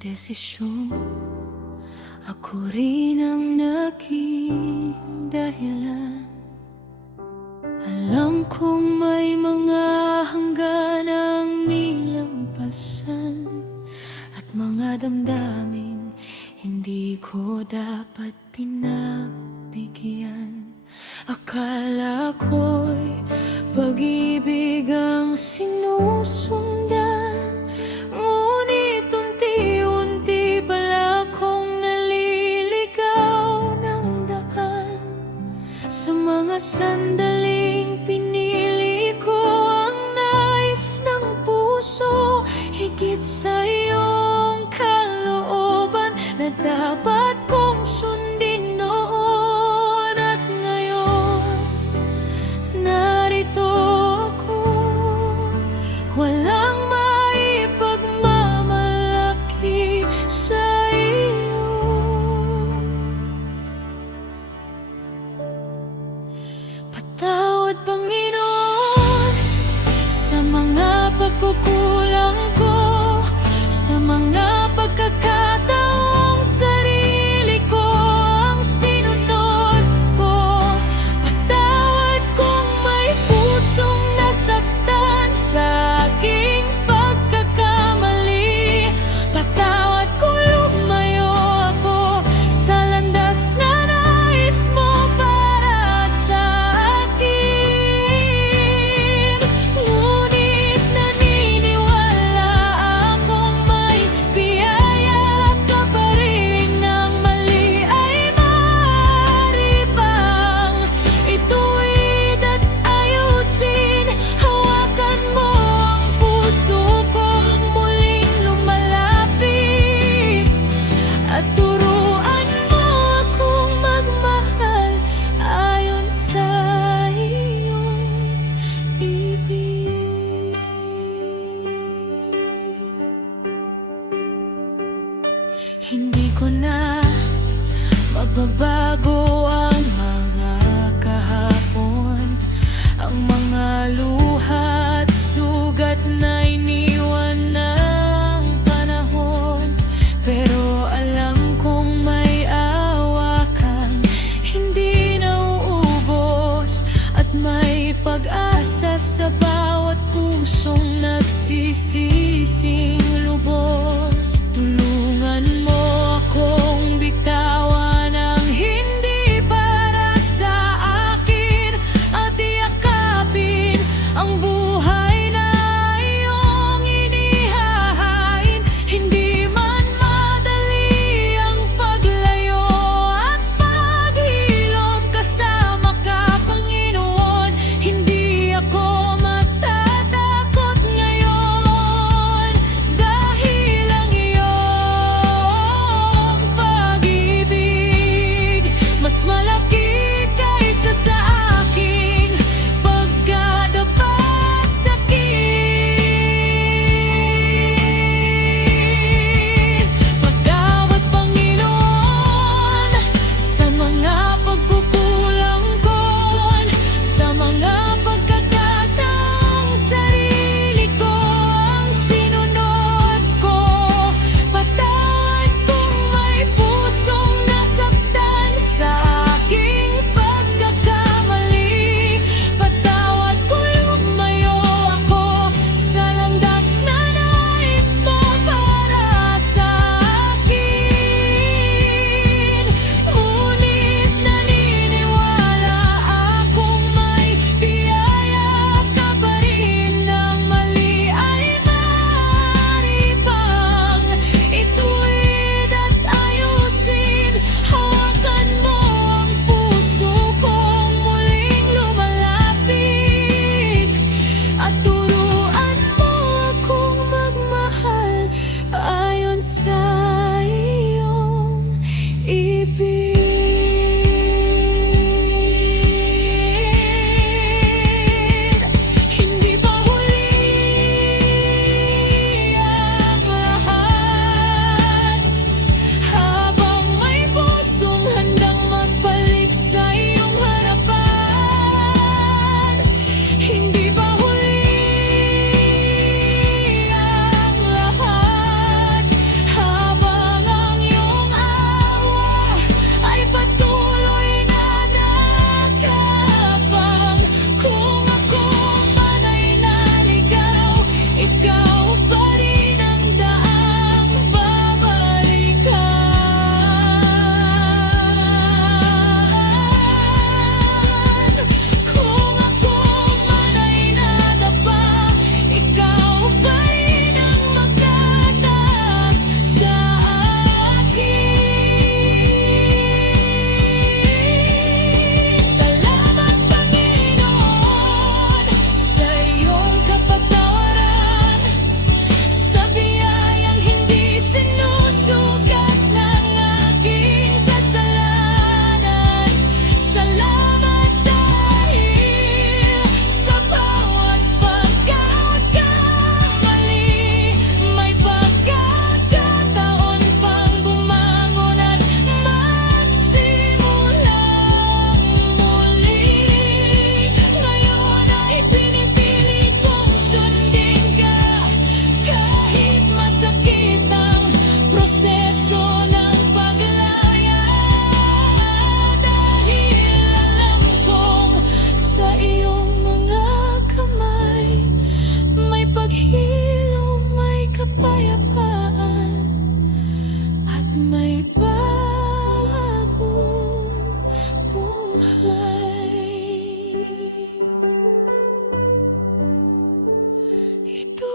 desisyon. Ako rin ang naging dahilan. Alam kong may mga hangganang nilampasan at mga damdamin hindi ko dapat pinagbigyan. Akala ko'y pag-ibig ang sinusundan, ngunit unti-unti pala akong naliligaw ng daan. Sa mga sandaling pinili ko ang nais ng puso, higit sa iyong kalooban na dapat kong sundin noon. At ngayon, narito ako, walang maipagmamalaki sa iyo. Patawad, Panginoon, sa mga pagkukulang ko, sa mga pagkakataong sarili ko ang sinunod ko. Patawad kung may pusong nasaktan sa aking pagkakamali. Patawad kung lumayo ako sa landas na nais mo para sa akin. Ngunit naniniwala akong may biyaya ka pa rin, ng mali ay maaari pang ituwid at ayusin. Hawakan mo ang puso kong muling lumalapit at turuan mo akong magmahal ayon sa iyong ibig. Hindi ko na mababago ang mga kahapon, ang mga luha at sugat na iniwan ng panahon. Pero alam kong may awa kang hindi nauubos, at may pag-asa sa bawat pusong nagsisising lubos. Tulungan mo akong bitawan ang hindi para sa akin at iyakapin ang buhay na iyong inihahain. Hindi man madali ang paglayo at paghilom, kasama ka, Panginoon. Hindi ako matatakot ngayon, Ito